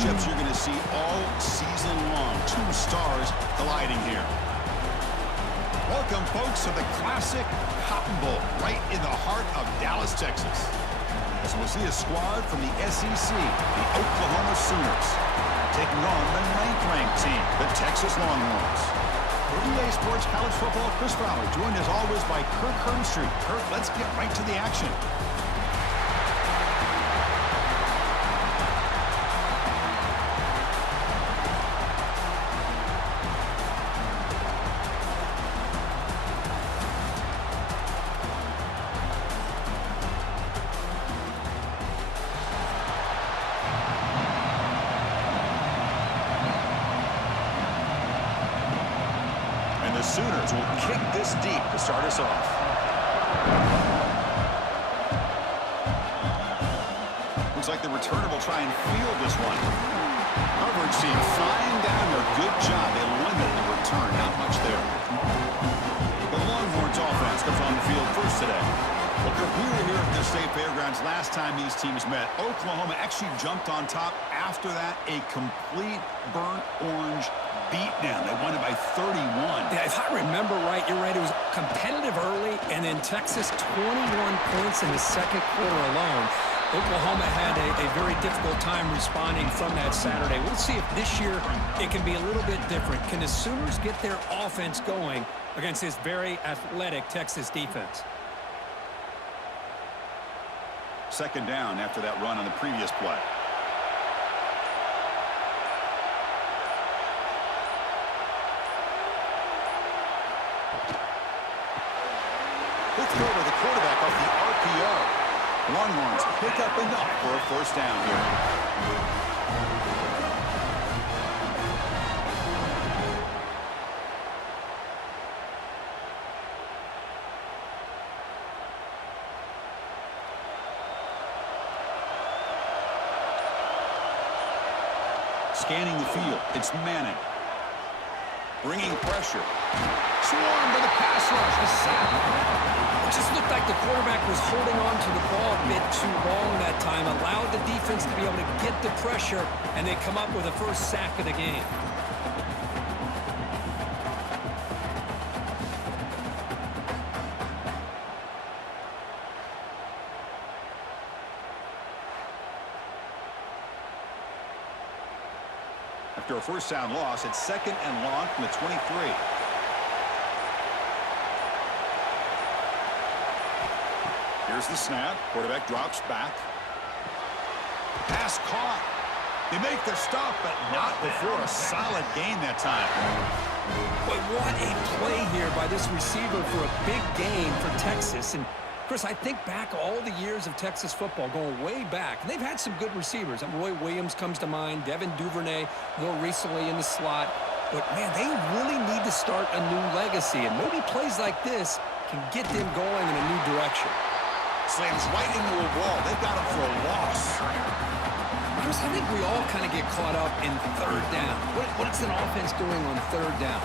matchups you're going to see all season long. Two stars colliding here. Welcome, folks, to the classic Cotton Bowl right in the heart of Dallas, Texas. As we'll see a squad from the SEC, the Oklahoma Sooners, taking on the ninth-ranked team, the Texas Longhorns. For EA Sports College Football, Chris Fowler, joined as always by Kirk Herbstreit. Kirk, let's get right to the action. The Sooners will kick this deep to start us off. Looks like the returner will try and field this one. Coverage team flying down there. Good job. They limit the return. Not much there. The Longhorns offense comes on the field first today. Well, we were here at the State Fairgrounds last time these teams met. Oklahoma actually jumped on top. After that, a complete burnt orange beatdown. They won it by 31. Yeah, if I remember right, you're right. It was competitive early, and then Texas 21 points in the second quarter alone. Oklahoma had a very difficult time responding from that Saturday. We'll see if this year it can be a little bit different. Can the Sooners get their offense going against this very athletic Texas defense? Second down after that run on the previous play. Quick throw to the quarterback off the RPO. Longhorns pick up enough for a first down here. Scanning the field, it's Manning. Bringing pressure. Swarm to the pass rush. A sack. It just looked like the quarterback was holding on to the ball a bit too long that time, allowed the defense to be able to get the pressure, and they come up with a first sack of the game. After a first down loss, it's second and long from the 23. Here's the snap. Quarterback drops back. Pass caught. They make the stop, but not before a solid gain that time. But what a play here by this receiver for a big gain for Texas. And Chris, I think back all the years of Texas football, going way back, and they've had some good receivers. Roy Williams comes to mind, Devin Duvernay more recently in the slot. But, man, they really need to start a new legacy, and maybe plays like this can get them going in a new direction. Slams right into a wall. They got him for a loss. Chris, I think we all kind of get caught up in third down. What's an offense doing on third down?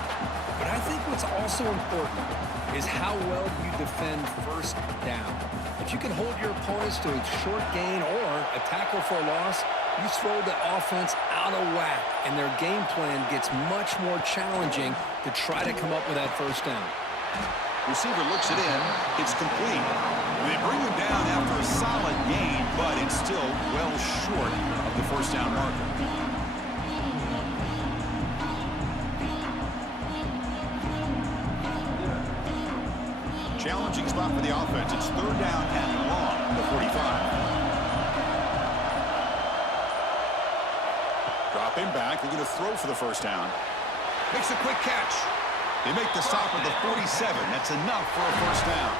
But I think what's also important is how well you defend first down. If you can hold your opponents to a short gain or a tackle for a loss, you throw the offense out of whack, and their game plan gets much more challenging to try to come up with that first down. Receiver looks it in. It's complete. They bring him down after a solid gain, but it's still well short of the first down marker. Challenging spot for the offense. It's third down and long from the 45. Dropping back, looking to throw for the first down. Makes a quick catch. They make the stop at the 47. That's enough for a first down.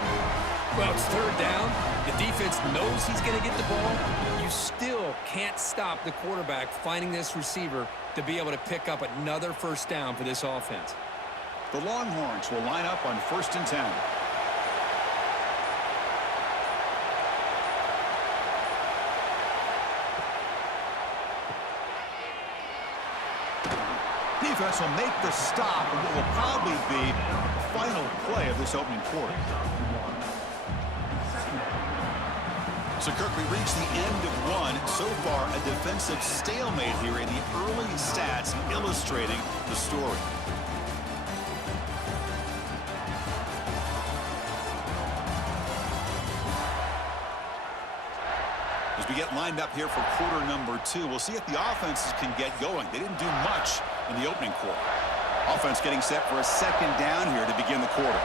Well, it's third down. The defense knows he's going to get the ball. You still can't stop the quarterback finding this receiver to be able to pick up another first down for this offense. The Longhorns will line up on 1st and 10. Defense will make the stop in what will probably be the final play of this opening quarter. So, Kirk, we reached the end of one. So far, a defensive stalemate here in the early stats illustrating the story. As we get lined up here for quarter number 2, we'll see if the offenses can get going. They didn't do much in the opening quarter. Offense getting set for a second down here to begin the quarter.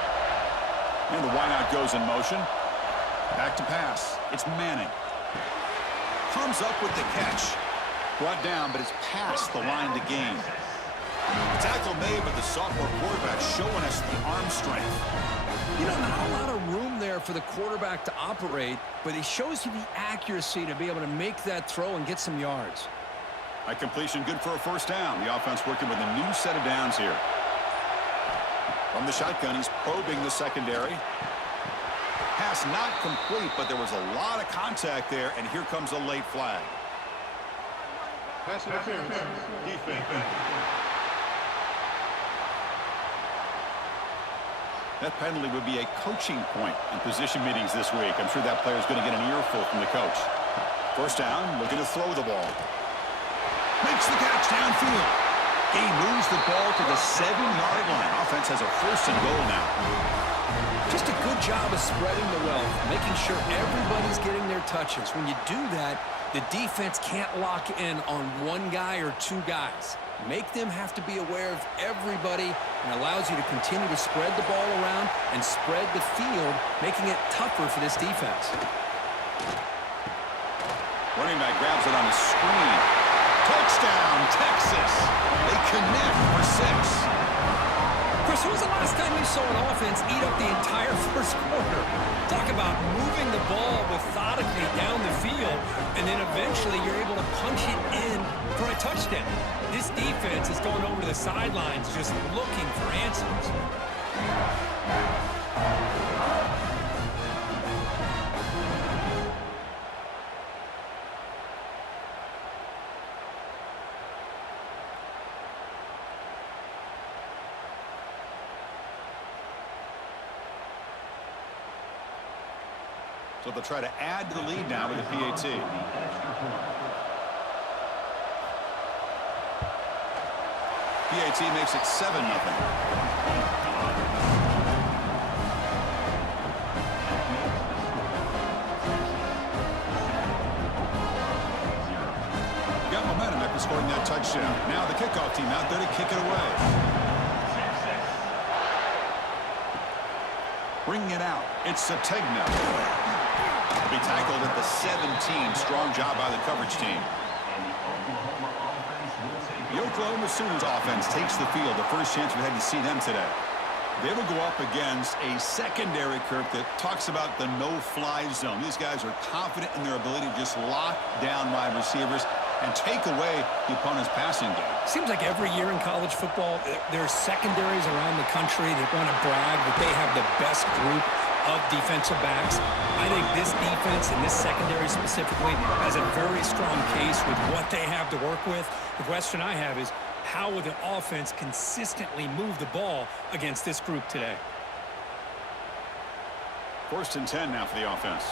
And the wideout goes in motion. Back to pass. It's Manning. Comes up with the catch. Brought down, but it's past the line to gain. The tackle made, but the sophomore quarterback showing us the arm strength. You know, not a lot of room there for the quarterback to operate, but he shows you the accuracy to be able to make that throw and get some yards. A completion good for a first down. The offense working with a new set of downs here. From the shotgun, he's probing the secondary. Pass not complete, but there was a lot of contact there, and here comes a late flag. Pass interference. Defense. That penalty would be a coaching point in position meetings this week. I'm sure that player is going to get an earful from the coach. First down, looking to throw the ball. Makes the catch downfield. He moves the ball to the 7-yard line. Offense has a first and goal now. Just a good job of spreading the wealth, making sure everybody's getting their touches. When you do that, the defense can't lock in on one guy or two guys. Make them have to be aware of everybody, and allows you to continue to spread the ball around and spread the field, making it tougher for this defense. Running back grabs it on the screen. Touchdown, Texas. They connect for 6. Chris, when was the last time you saw an offense eat up the entire first quarter? Talk about moving the ball methodically down the field, and then eventually you're able to punch it in for a touchdown. This defense is going over to the sidelines just looking for answers. So they'll try to add to the lead now with the PAT. PAT makes it 7-0. Got momentum after scoring that touchdown. Now the kickoff team out there to kick it away. Bringing it out. It's Sategna. Be tackled at the 17. Strong job by the coverage team. The Oklahoma Sooners offense takes the field. The first chance we had to see them today. They will go up against a secondary, Kirk, that talks about the no-fly zone. These guys are confident in their ability to just lock down wide receivers and take away the opponent's passing game. Seems like every year in college football, there's secondaries around the country that want to brag that they have the best group of defensive backs. I think this defense and this secondary specifically has a very strong case with what they have to work with. The question I have is, how will the offense consistently move the ball against this group today? First and 10 now for the offense.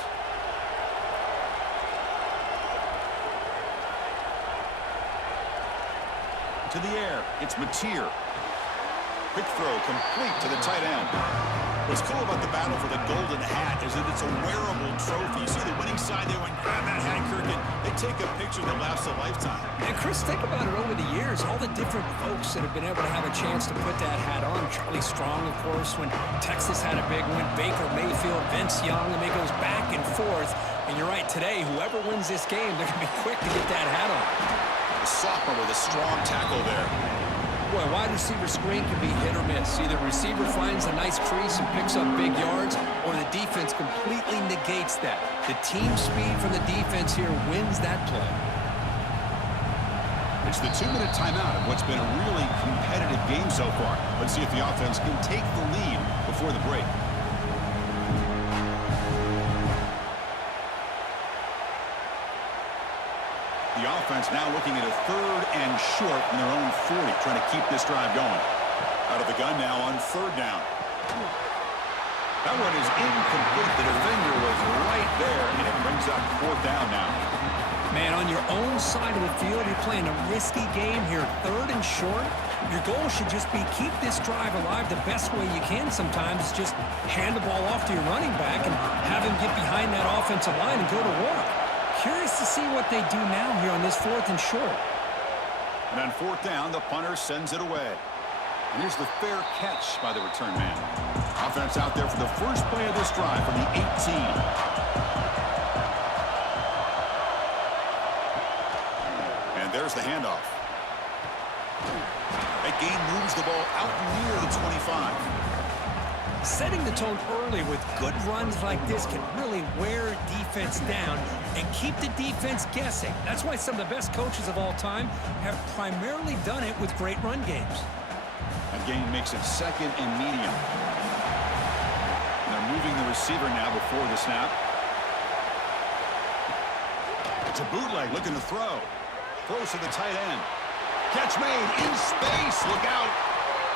To the air, it's Mateer. Quick throw complete to the tight end. What's cool about the battle for the golden hat is that it's a wearable trophy. You see the winning side there when grab that hat, Kirk, and they take a picture that lasts a lifetime. And Chris, think about it over the years, all the different folks that have been able to have a chance to put that hat on. Charlie Strong, of course, when Texas had a big win. Baker Mayfield, Vince Young, and it goes back and forth. And you're right, today, whoever wins this game, they're going to be quick to get that hat on. The sophomore with a strong tackle there. Boy, wide receiver screen can be hit or miss. Either receiver finds a nice crease and picks up big yards, or the defense completely negates that. The team speed from the defense here wins that play. It's the 2-minute timeout of what's been a really competitive game so far. Let's see if the offense can take the lead before the break. The offense now looking at a 3rd and short from their own 40, trying to keep this drive going. Out of the gun now on 3rd down. That one is incomplete. The defender was right there, and it brings up fourth down now. Man, on your own side of the field, you're playing a risky game here, third and short. Your goal should just be keep this drive alive the best way you can sometimes. Is just hand the ball off to your running back and have him get behind that offensive line and go to work. Curious to see what they do now here on this fourth and short. And on fourth down, the punter sends it away. And here's the fair catch by the return man. Offense out there for the first play of this drive from the 18. And there's the handoff. That gain moves the ball out near the 25. Setting the tone early with good runs like this can really wear defense down and keep the defense guessing. That's why some of the best coaches of all time have primarily done it with great run games. That gain makes it second and medium. They're moving the receiver now before the snap. It's a bootleg looking to throw. Throws to the tight end. Catch made in space. Look out.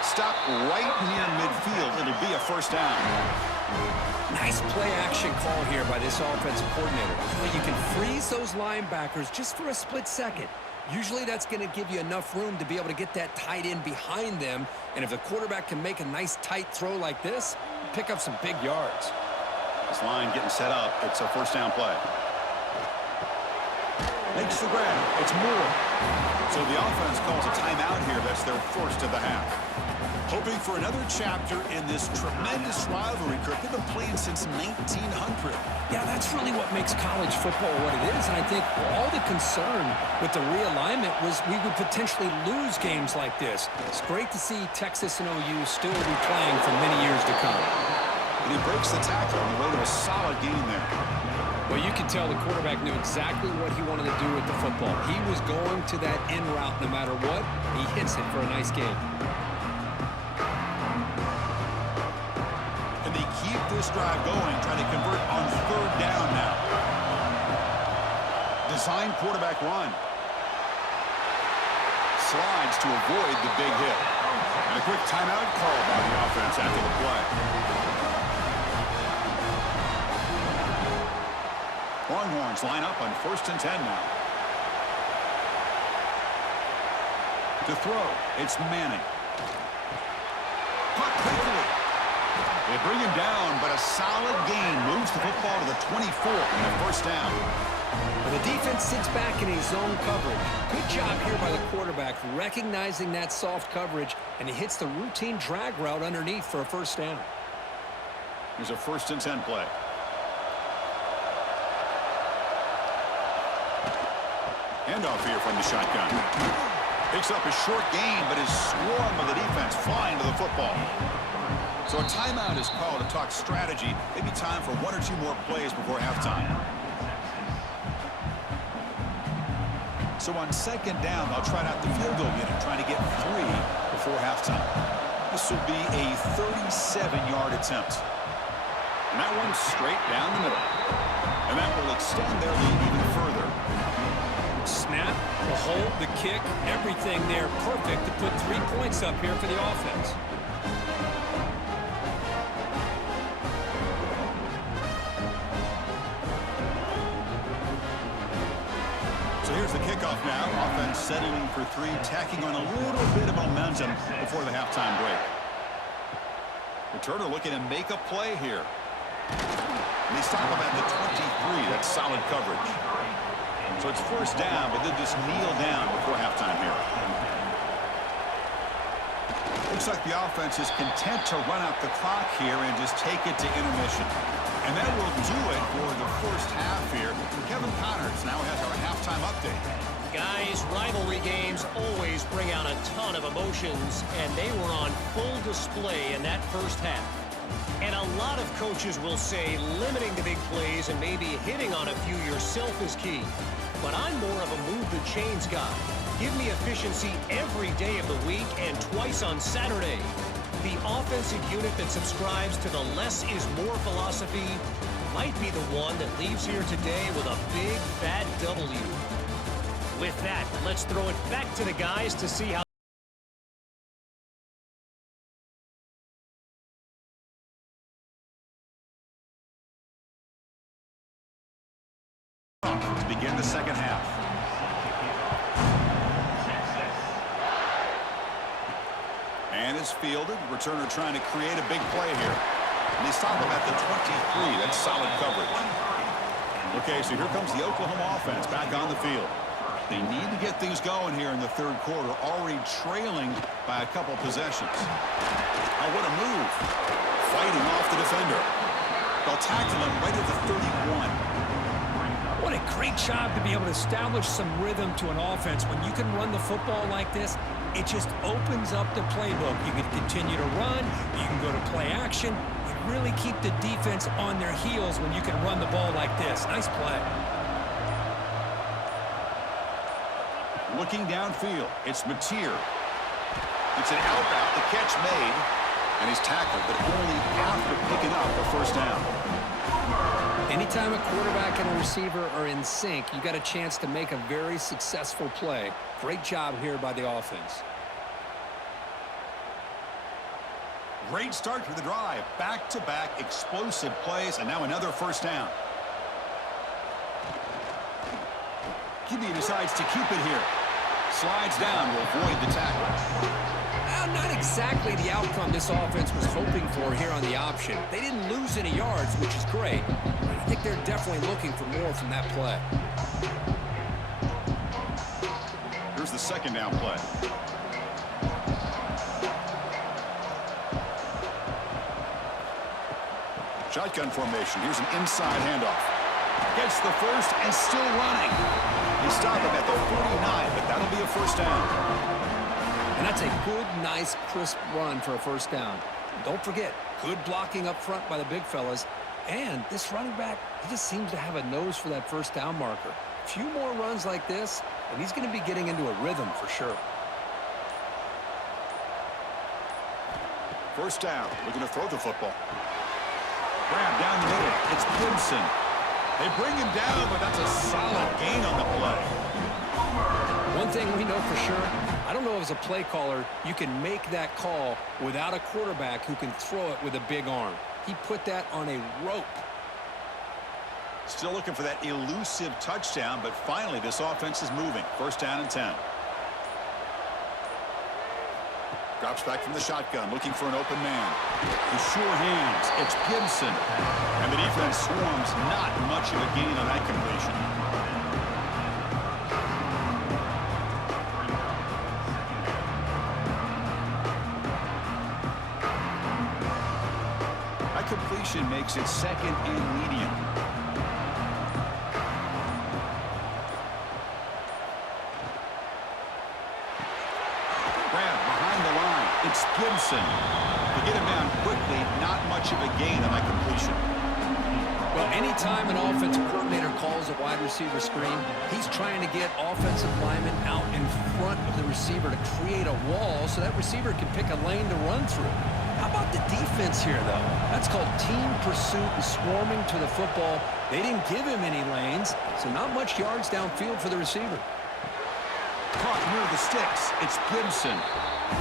Stop right near midfield. It'll be a first down. Nice play action call here by this offensive coordinator. You can freeze those linebackers just for a split second. Usually that's going to give you enough room to be able to get that tight end behind them. And if the quarterback can make a nice tight throw like this, pick up some big yards. This line getting set up. It's a first down play. Makes the grab. It's Moore. So the offense calls a timeout here. That's their first of the half. Hoping for another chapter in this tremendous rivalry, Kirk. They've been playing since 1900. Yeah, that's really what makes college football what it is. And I think all the concern with the realignment was we would potentially lose games like this. It's great to see Texas and OU still be playing for many years to come. And he breaks the tackle on the way to a solid gain there. Well, you can tell the quarterback knew exactly what he wanted to do with the football. He was going to that in route no matter what. He hits it for a nice gain. And they keep this drive going, trying to convert on third down now. Design quarterback run. Slides to avoid the big hit. And a quick timeout call by the offense after the play. Longhorns line up on 1st and 10 now. To throw, it's Manning. Caught quickly. They bring him down, but a solid gain moves the football to the 24 and a first down. Well, the defense sits back in his zone coverage. Good job here by the quarterback recognizing that soft coverage, and he hits the routine drag route underneath for a first down. Here's a 1st and 10 play. Handoff here from the shotgun. Picks up a short gain, but is swarmed by the defense flying to the football. So a timeout is called to talk strategy. Maybe time for 1 or 2 more plays before halftime. So on 2nd down, they'll try out the field goal unit, trying to get 3 before halftime. This will be a 37-yard attempt. And that one's straight down the middle. And that will extend their lead even further. Snap, the hold, the kick, everything there perfect to put 3 points up here for the offense. So here's the kickoff now. Offense settling for 3, tacking on a little bit of momentum before the halftime break. Returner looking to make a play here. And they stop him at the 23. That's solid coverage. So it's first down, but they'll just kneel down before halftime here. Looks like the offense is content to run out the clock here and just take it to intermission. And that will do it for the first half here. Kevin Connors now has our halftime update. Guys, rivalry games always bring out a ton of emotions, and they were on full display in that first half. And a lot of coaches will say limiting the big plays and maybe hitting on a few yourself is key. But I'm more of a move the chains guy. Give me efficiency every day of the week and twice on Saturday. The offensive unit that subscribes to the less is more philosophy might be the one that leaves here today with a big fat W. With that, let's throw it back to the guys to see how begin the second half. And it's fielded. Returner trying to create a big play here. And they stop him at the 23. That's solid coverage. Okay, so here comes the Oklahoma offense back on the field. They need to get things going here in the third quarter, already trailing by a couple possessions. Oh, what a move. Fighting off the defender. They'll tackle him right at the 31. What a great job to be able to establish some rhythm to an offense. When you can run the football like this, it just opens up the playbook. You can continue to run. You can go to play action. You really keep the defense on their heels when you can run the ball like this. Nice play. Looking downfield, it's Mateer. It's an out route, the catch made, and he's tackled, but only after picking up the first down. Anytime a quarterback and a receiver are in sync, you got a chance to make a very successful play. Great job here by the offense. Great start to the drive. Back-to-back explosive plays, and now another first down. QB decides to keep it here. Slides down to avoid the tackle. Well, not exactly the outcome this offense was hoping for here on the option. They didn't lose any yards, which is great. But I think they're definitely looking for more from that play. Here's the second down play. Shotgun formation. Here's an inside handoff. Gets the first and still running. They stop him at the 49, but that'll be a first down. And that's a good, nice, crisp run for a first down. Don't forget, good blocking up front by the big fellas. And this running back, he just seems to have a nose for that first down marker. A few more runs like this, and he's going to be getting into a rhythm for sure. First down, looking to throw the football. Grab down the middle. It's Gibson. They bring him down, but that's a solid gain on the play. One thing we know for sure, I don't know as a play caller, you can make that call without a quarterback who can throw it with a big arm. He put that on a rope. Still looking for that elusive touchdown, but finally this offense is moving. First down and 10. Drops back from the shotgun, looking for an open man. With sure hands, it's Gibson. And the defense swarms, not much of a gain on that completion. That completion makes it second and medium. It's Gibson. To get him down quickly, not much of a gain on that completion. Well, anytime an offensive coordinator calls a wide receiver screen, he's trying to get offensive linemen out in front of the receiver to create a wall so that receiver can pick a lane to run through. How about the defense here, though? That's called team pursuit and swarming to the football. They didn't give him any lanes, so not much yards downfield for the receiver. Caught near the sticks. It's Gibson.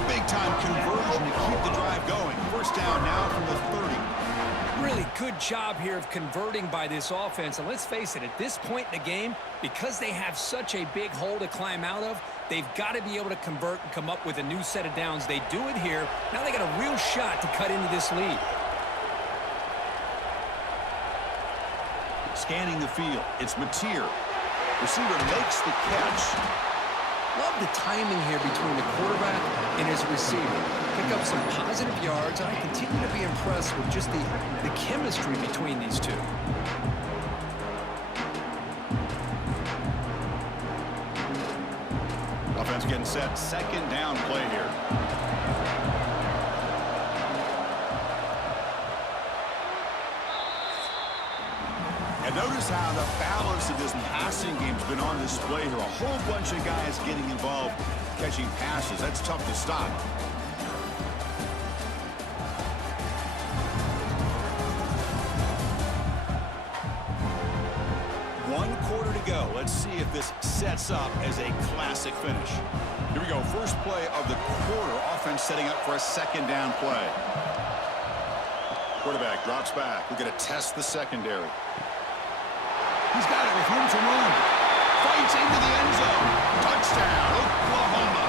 Big-time conversion to keep the drive going. First down now from the 30. Really good job here of converting by this offense. And let's face it, at this point in the game, because they have such a big hole to climb out of, they've got to be able to convert and come up with a new set of downs. They do it here. Now they got a real shot to cut into this lead. Scanning the field. It's Mateer. Receiver makes the catch. Love the timing here between the quarterback and his receiver. Pick up some positive yards, and I continue to be impressed with just the chemistry between these two. Offense getting set. Second down play here. And notice how the balance of this passing game's been on display here. A whole bunch of guys getting involved catching passes. That's tough to stop. One quarter to go. Let's see if this sets up as a classic finish. Here we go. First play of the quarter. Offense setting up for a second down play. Quarterback drops back. We're going to test the secondary. He's got it with room to run. Fights into the end zone. Touchdown, Oklahoma.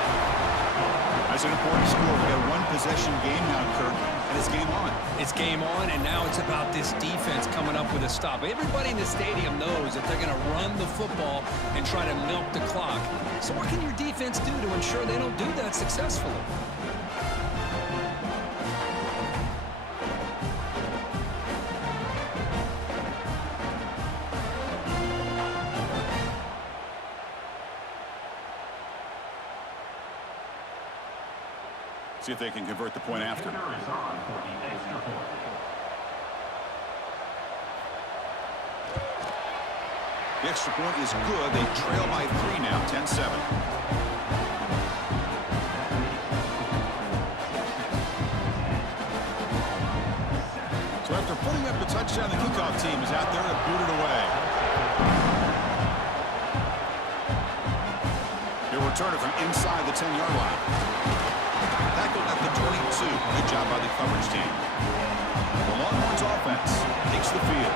That's an important score. We've got a one-possession game now, Kirk, and it's game on. It's game on, and now it's about this defense coming up with a stop. Everybody in the stadium knows that they're going to run the football and try to milk the clock. So what can your defense do to ensure they don't do that successfully? See if they can convert the point after. The extra point is good. They trail by 3 now, 10-7. So after putting up the touchdown, the kickoff team is out there to boot it away. He'll return it from inside the 10-yard line. Tackled at the 22. Good job by the coverage team. The Longhorns offense takes the field.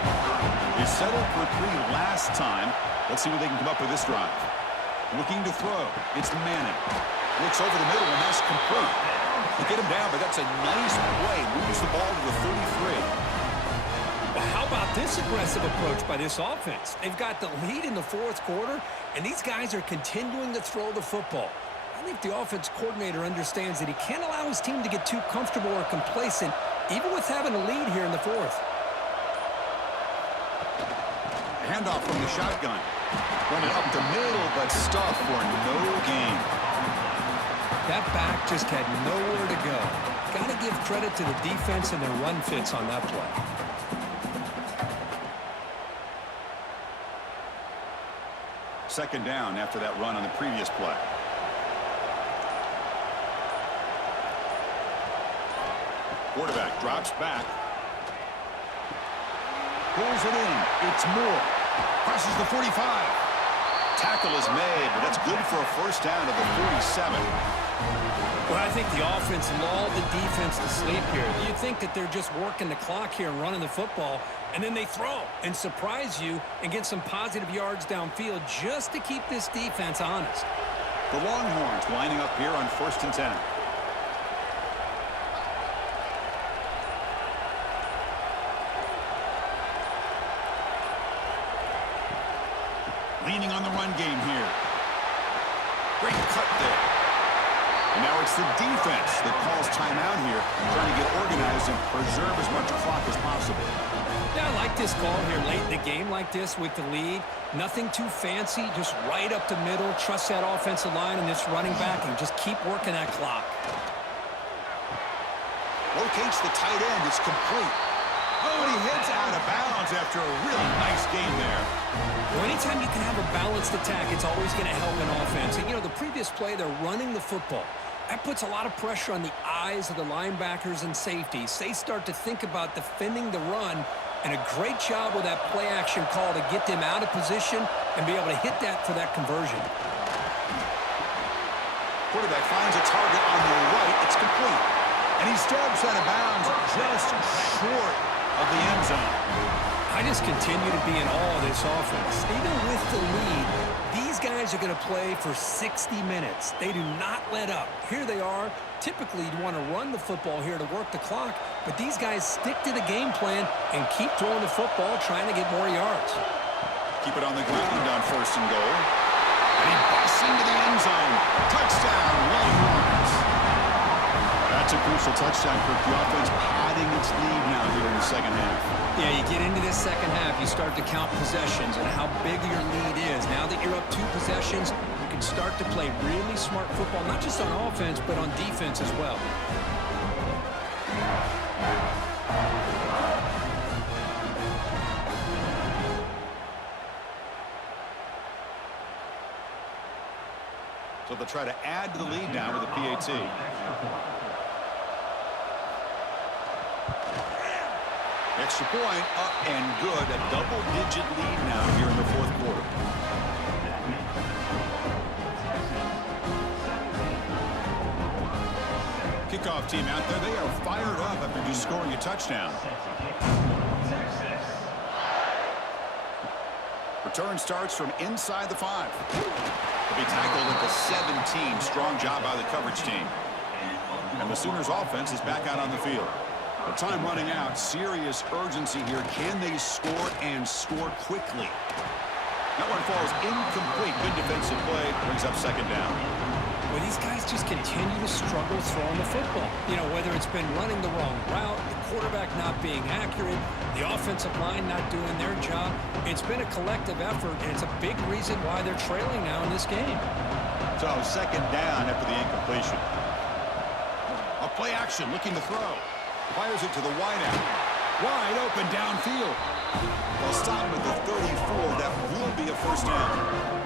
They settled for 3 last time. Let's see what they can come up with this drive. Looking to throw. It's Manning. Looks over the middle, and that's complete. They get him down, but that's a nice play. Moves the ball to the 33. Well, how about this aggressive approach by this offense? They've got the lead in the 4th quarter, and these guys are continuing to throw the football. I think the offense coordinator understands that he can't allow his team to get too comfortable or complacent, even with having a lead here in the 4th. Handoff from the shotgun. Running up the middle, but stuffed for no gain. That back just had nowhere to go. Got to give credit to the defense and their run fits on that play. Second down after that run on the previous play. Quarterback drops back. Pulls it in. It's Moore. Crosses the 45. Tackle is made, but that's good for a first down at the 47. Well, I think the offense lulled the defense to sleep here. You'd think that they're just working the clock here and running the football, and then they throw and surprise you and get some positive yards downfield just to keep this defense honest. The Longhorns lining up here on 1st and 10. Leaning on the run game here. Great cut there. And now it's the defense that calls timeout here, trying to get organized and preserve as much clock as possible. Yeah, I like this call here late in the game like this with the lead. Nothing too fancy, just right up the middle. Trust that offensive line and this running back and just keep working that clock. Locates the tight end. It's complete. Oh, and he heads out of bounds after a really nice game there. Well, anytime you can have a balanced attack, it's always going to help an offense. And, you know, the previous play, they're running the football. That puts a lot of pressure on the eyes of the linebackers and safeties. They start to think about defending the run, and a great job with that play action call to get them out of position and be able to hit that for that conversion. Quarterback finds a target on the right. It's complete. And he steps out of bounds just short of the end zone. I just continue to be in awe of this offense. Even with the lead, these guys are going to play for 60 minutes. They do not let up. Here they are. Typically, you'd want to run the football here to work the clock, but these guys stick to the game plan and keep throwing the football, trying to get more yards. Keep it on the ground on 1st and goal. And he busts into the end zone. Touchdown, Longhorns. That's a crucial touchdown for the offense, padding its lead now here in the second half. Yeah, you get into this second half, you start to count possessions and how big your lead is. Now that you're up 2 possessions, you can start to play really smart football, not just on offense, but on defense as well. So they'll try to add to the lead now with a PAT. Extra point up and good. A double-digit lead now here in the 4th quarter. Kickoff team out there. They are fired up after just scoring a touchdown. Return starts from inside the 5. He'll be tackled at the 17. Strong job by the coverage team. And the Sooners offense is back out on the field. The time running out. Serious urgency here. Can they score and score quickly? That one falls incomplete. Good defensive play. Brings up second down. Well, these guys just continue to struggle throwing the football. You know, whether it's been running the wrong route, the quarterback not being accurate, the offensive line not doing their job. It's been a collective effort, and it's a big reason why they're trailing now in this game. So second down after the incompletion. A play action looking to throw. Fires it to the wideout. Wide open downfield. They'll stop at the 34. That will be a first down.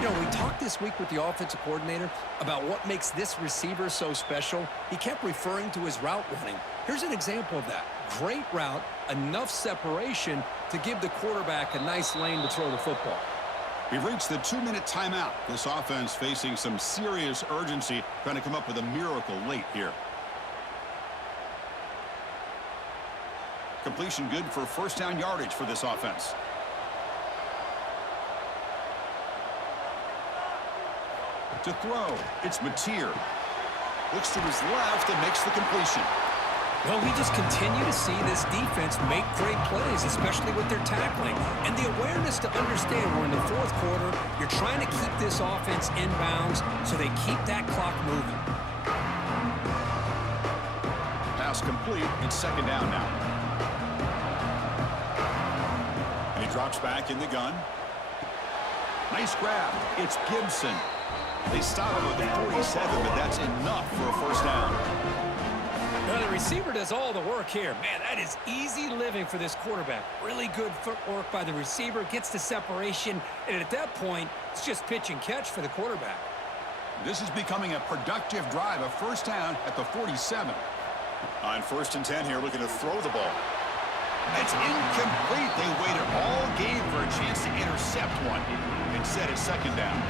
You know, we talked this week with the offensive coordinator about what makes this receiver so special. He kept referring to his route running. Here's an example of that. Great route, enough separation to give the quarterback a nice lane to throw the football. We've reached the 2-minute timeout. This offense facing some serious urgency, trying to come up with a miracle late here. Completion good for first down yardage for this offense. To throw, it's Mateer. Looks to his left and makes the completion. Well, we just continue to see this defense make great plays, especially with their tackling. And the awareness to understand we're in the fourth quarter, you're trying to keep this offense in bounds so they keep that clock moving. Pass complete. It's second down now. And he drops back in the gun. Nice grab. It's Gibson. They stop him at the 47, but that's enough for a first down. Now, the receiver does all the work here. Man, that is easy living for this quarterback. Really good footwork by the receiver, gets the separation, and at that point, it's just pitch and catch for the quarterback. This is becoming a productive drive, a first down at the 47. On 1st and 10 here, looking to throw the ball. It's incomplete. They waited all game for a chance to intercept one. Instead, it's second down.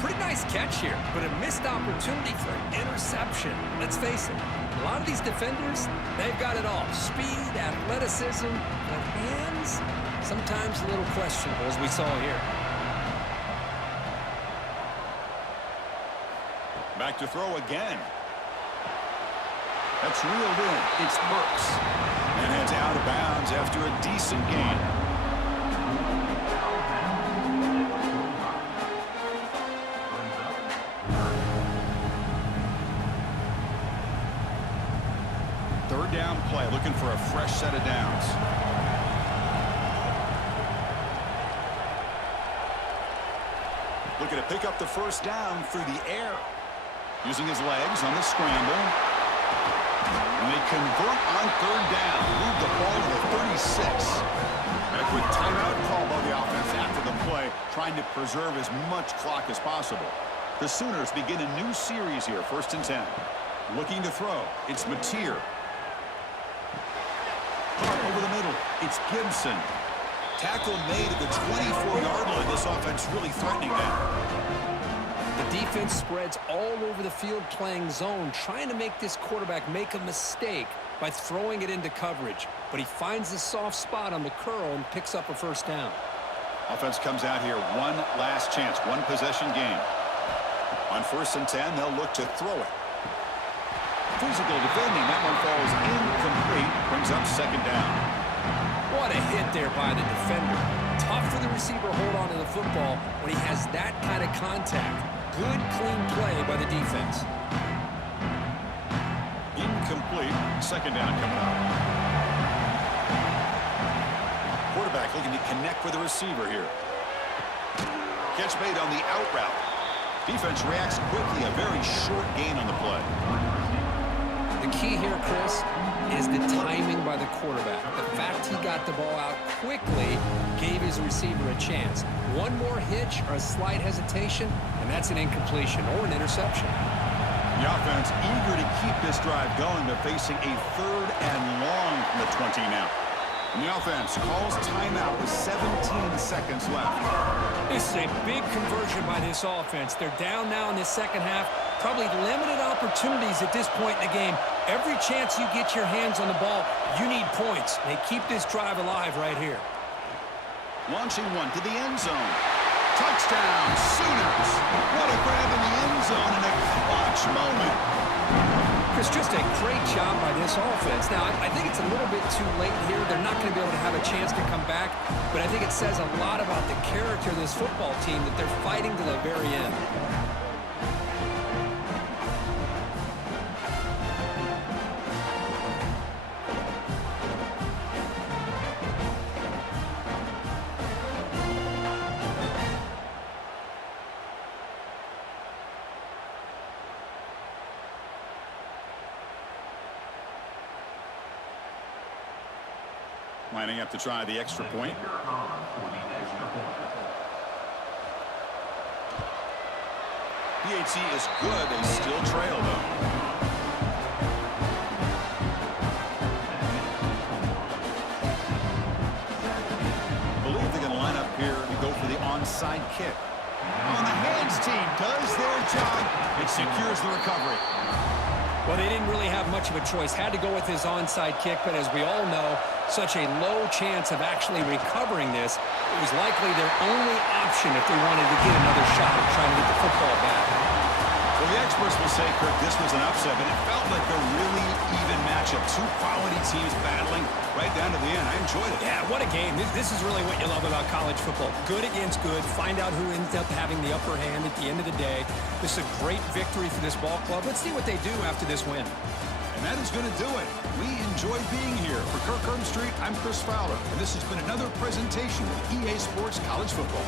Pretty nice catch here, but a missed opportunity for an interception. Let's face it, a lot of these defenders, they've got it all. Speed, athleticism, but hands, sometimes a little questionable, as we saw here. Back to throw again. That's reeled in. It's Burks. And heads out of bounds after a decent gain. Third down play, looking for a fresh set of downs. Looking to pick up the first down through the air. Using his legs on the scramble. And they convert on third down. Move the ball to the 36. And a quick timeout call by the offense after the play, trying to preserve as much clock as possible. The Sooners begin a new series here, 1st and 10. Looking to throw. It's Mateer. Over the middle, it's Gibson. Tackle made at the 24-yard line. This offense really threatening that. The defense spreads all over the field playing zone, trying to make this quarterback make a mistake by throwing it into coverage. But he finds the soft spot on the curl and picks up a first down. Offense comes out here, one last chance, one possession game. On 1st and 10, they'll look to throw it. Physical defending, that one falls incomplete, brings up second down. What a hit there by the defender. Tough for the receiver to hold on to the football when he has that kind of contact. Good, clean play by the defense. Incomplete, second down coming up. Quarterback looking to connect with the receiver here. Catch made on the out route. Defense reacts quickly, a very short gain on the play. The key here, Chris, is the timing by the quarterback. The fact he got the ball out quickly gave his receiver a chance. One more hitch or a slight hesitation, and that's an incompletion or an interception. The offense eager to keep this drive going, but facing a 3rd and long from the 20 now. And the offense calls timeout with 17 seconds left. This is a big conversion by this offense. They're down now in the second half. Probably limited opportunities at this point in the game. Every chance you get your hands on the ball, you need points. They keep this drive alive right here. Launching one to the end zone. Touchdown, Sooners. What a grab in the end zone in a clutch moment. Chris, just a great job by this offense. Now, I think it's a little bit too late here. They're not going to be able to have a chance to come back, but I think it says a lot about the character of this football team that they're fighting to the very end. Lining up to try the extra point. PAT is good. They still trail, though. I believe they're going to line up here and go for the onside kick. On the hands team does their job. It secures the recovery. Well, they didn't really have much of a choice. Had to go with his onside kick, but as we all know, such a low chance of actually recovering this. It was likely their only option if they wanted to get another shot at trying to get the football back. Well, the experts will say, Kirk, this was an upset, but it felt like a really even matchup. Two quality teams battling right down to the end. I enjoyed it. Yeah, what a game. This is really what you love about college football. Good against good. Find out who ends up having the upper hand at the end of the day. This is a great victory for this ball club. Let's see what they do after this win. And that is going to do it. We enjoyed being here. For Kirk Herbstreit, I'm Chris Fowler, and this has been another presentation of EA Sports College Football.